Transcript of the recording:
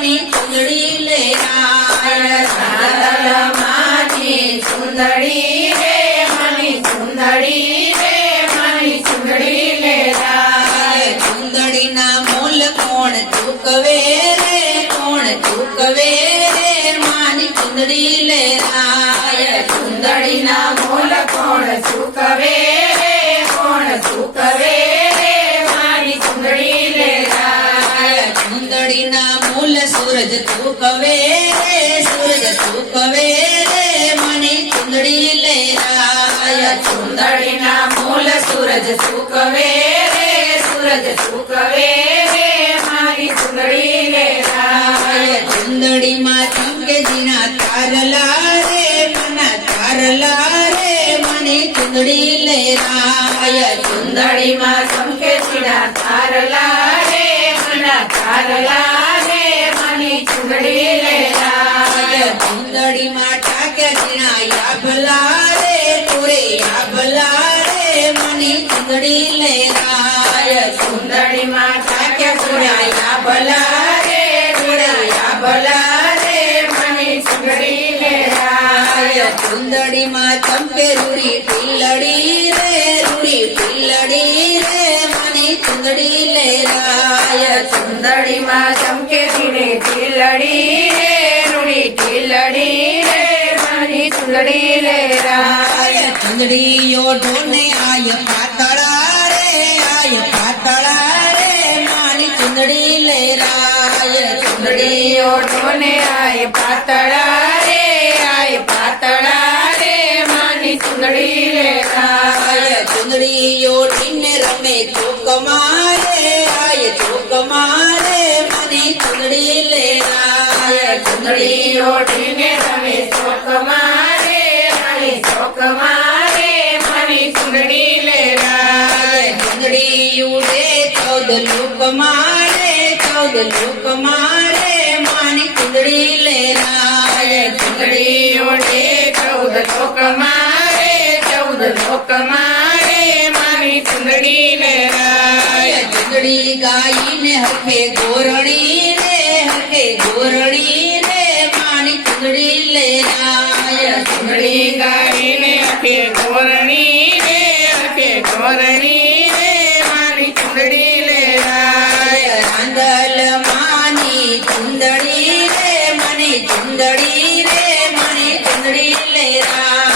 માની ચુંદડી લેરાય સાદલ માની સુંદરી રે મની સુંદરી રે મની સુંદરી લે રાય ચુંદડીના મૂલ કોણ ચૂકવે રે કોણ ચૂકવે રે માની ચુંદડી લેરાય સુંદરીના તું કવે રે રે તું કવે રે મણી ચુંદડી લે રાય. ચુંદડીના મૂલ સૂરજ તું કવે સૂરજ રે સૂરજ સૂરજ સુકવે રે મારી ચુંદડી લે રાય. ચુંદડીમાં ચમકે જીના તારલા રે મના તારલા રે મણી ચુંદડી લેરાય સુંદરીમાં ચમકે જીના તારલા રે મના તારલા રાય ચુંદડીમાં ટાકે જીના યાભલા રે તોરે યાભલા રે મને ચુંદડી લેરાય સુંદરીમાં ટાકે સુરાયા ભલા રે સુરાયા ભલા રે મની ચુંદડી લે રાય. ચુંદડીમાં ચમકે રૂડી, ટીલડી રે, રૂડી, ટીલડી રે મને ચુંદડી લે રાય. ચમકે માં ટીલડી રે રૂડી ચુંદડી રે રાય ચંદડીયો ઢોને આય પાતળા રે આય પાતળા રે માની ચુંદડી લેરાય સુંદરીઓ ઢોને આય પાતળા રે આય પાતળા રે માની સુંદરી લે રાય ચુંદડીયો ઢીને રમે ચોક રે આય ચોક રે માની ચુંદડી લેરાય સુંદરીઓ ઢીને ચૌદ લોક મારે ચૌદ લોક મારે માની કુંડળી લેનાય કુંડળી ઓઢે, ચૌદ લોક મારે, ચૌદ લોક મારે માની કુંડળી લેનાય કુંડળી ગાઈને હકે ગોરણી ને હકે ગોરણી ને માની કુંડળી લેનાય કુંડળી ગાઈને હકે ગોરણી ને હકે ગોરણી Yeah.